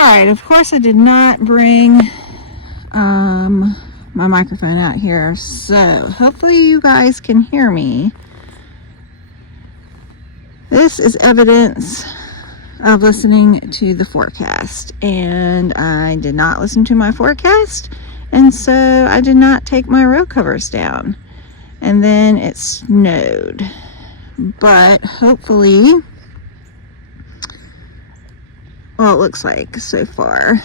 Alright, of course I did not bring my microphone out here, so hopefully you guys can hear me. This is evidence of listening to the forecast, and I did not listen to my forecast, and so I did not take my row covers down, and then it snowed. But hopefully, well, it looks like so far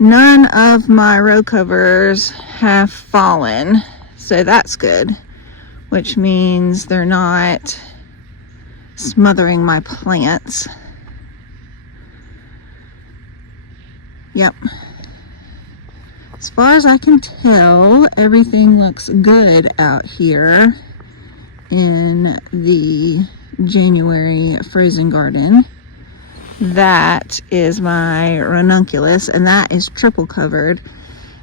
none of my row covers have fallen, so that's good, which means they're not smothering my plants. Yep, as far as I can tell, everything looks good out here in the January frozen garden. That is my ranunculus, and that is triple covered.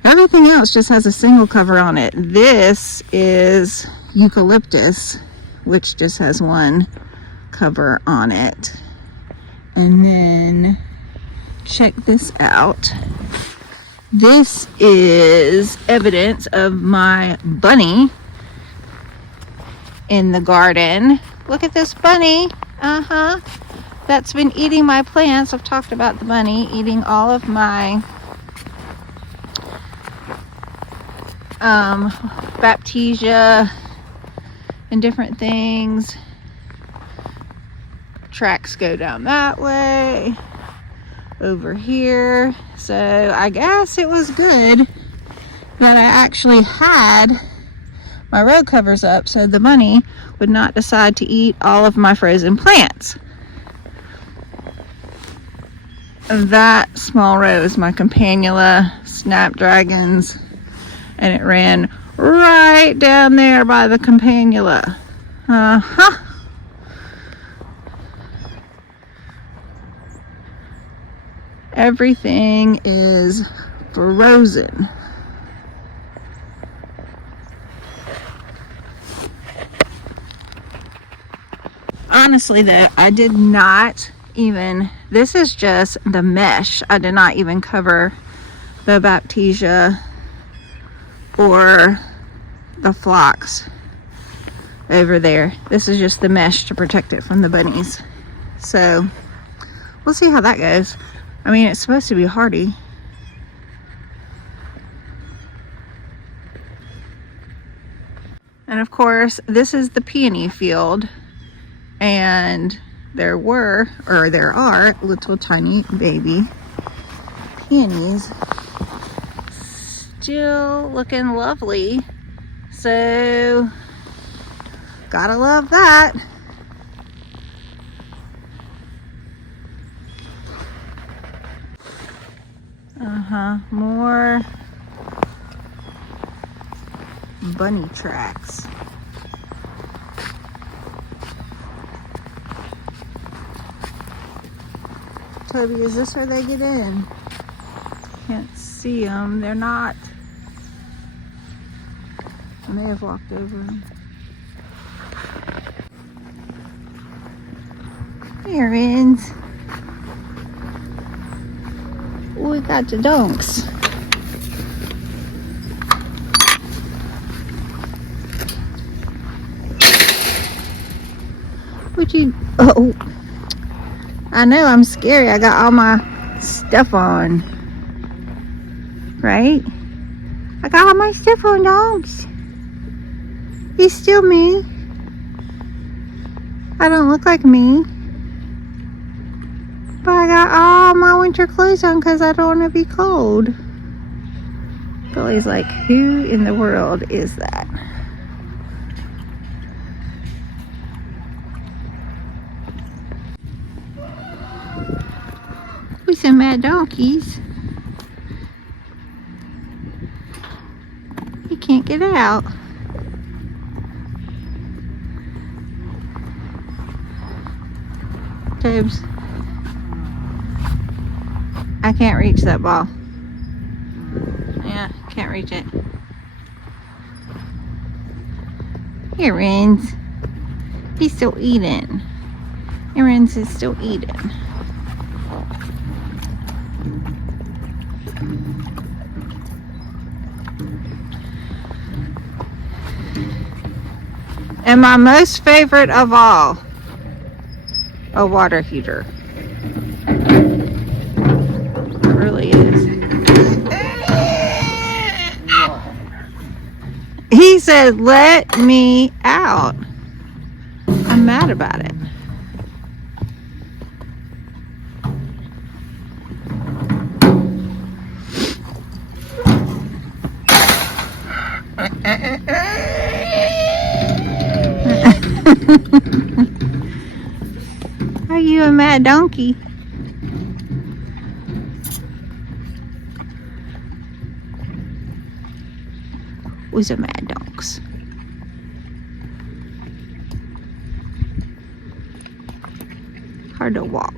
Everything else just has a single cover on it. This is eucalyptus, which just has one cover on it. And then check this out. This is evidence of my bunny in the garden. Look at this bunny. That's been eating my plants. I've talked about the bunny eating all of my baptisia and different things. Tracks go down that way, over here. So I guess it was good that I actually had my row covers up so the bunny would not decide to eat all of my frozen plants. That small row is my campanula snapdragons, and it ran right down there by the campanula. Everything is frozen. Honestly though, I did not even, this is just the mesh. I did not even cover the baptisia or the phlox over there. This is just the mesh to protect it from the bunnies. So we'll see how that goes. I mean, it's supposed to be hardy. And of course, this is the peony field, and there are little tiny baby peonies still looking lovely. So gotta love that. More bunny tracks. Toby, is this where they get in? Can't see them. They're not. I may have walked over them. Errands. We got the donks. What you? Oh. I know I'm scary. I got all my stuff on. Right? I got all my stuff on, dogs. It's still me. I don't look like me. But I got all my winter clothes on because I don't want to be cold. Billy's like, who in the world is that? We some mad donkeys. You can't get out. Tobes, I can't reach that ball. Yeah, can't reach it. Here, Renz. He's still eating. Renz is still eating. And my most favorite of all, a water heater. It really is. He said, let me out. I'm mad about it. Are you a mad donkey? Who's a mad donks? Hard to walk.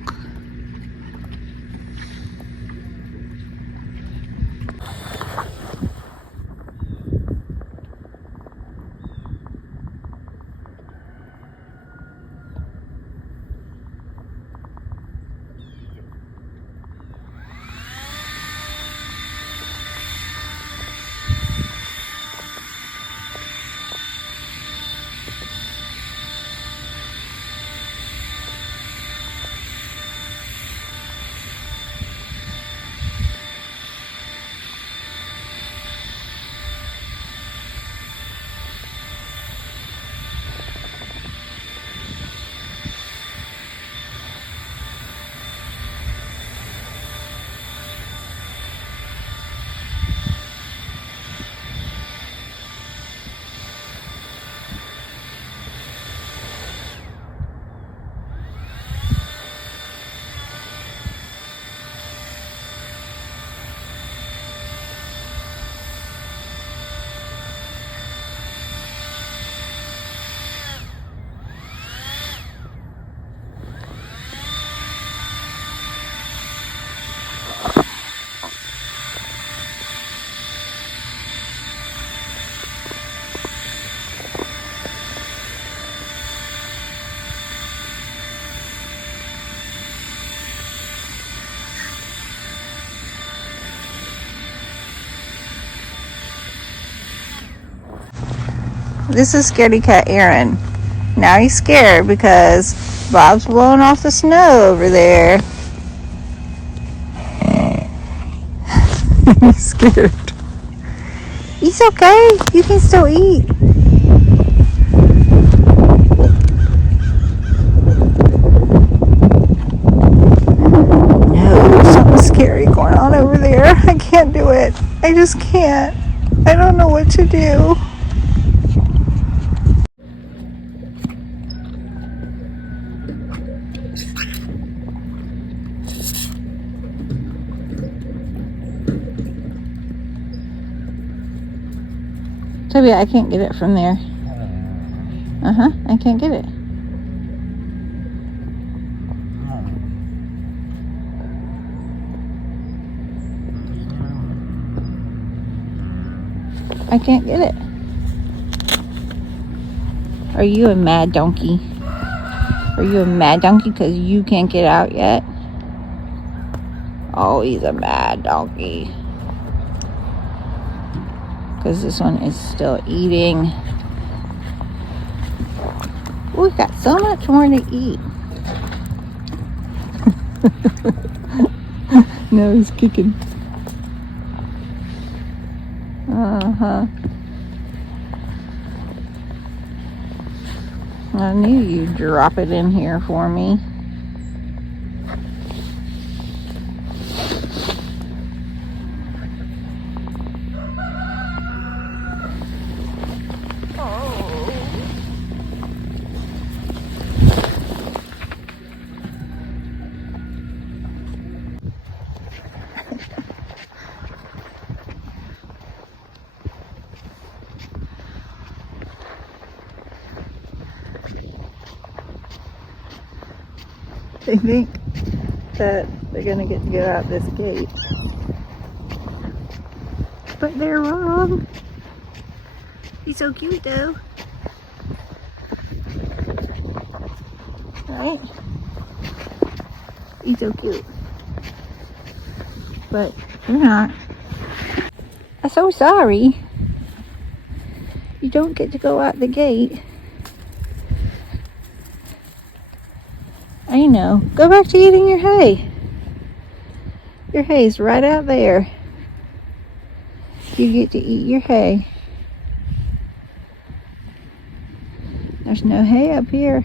This is Scaredy Cat Aaron. Now he's scared because Bob's blowing off the snow over there. He's scared. He's okay. You can still eat. No, there's something scary going on over there. I can't do it. I just can't. I don't know what to do. Toby, I can't get it from there. I can't get it. I can't get it. Are you a mad donkey? Are you a mad donkey because you can't get out yet? Oh, he's a mad donkey. Because this one is still eating. We've got so much more to eat. No, he's kicking. I knew you'd drop it in here for me. They think that they're gonna get out this gate, but they're wrong. He's so cute though, right? He's so cute, but You're not. I'm so sorry. You don't get to go out the gate. I know. Go back to eating your hay. Your hay's right out there. You get to eat your hay. There's no hay up here.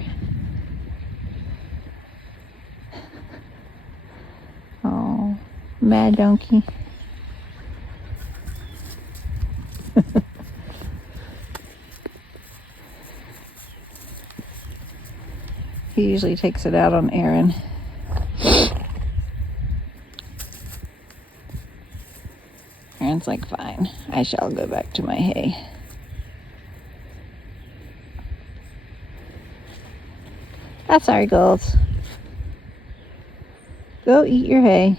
Oh, mad donkey. He usually takes it out on Aaron. Aaron's like, fine, I shall go back to my hay. That's our goals. Go eat your hay.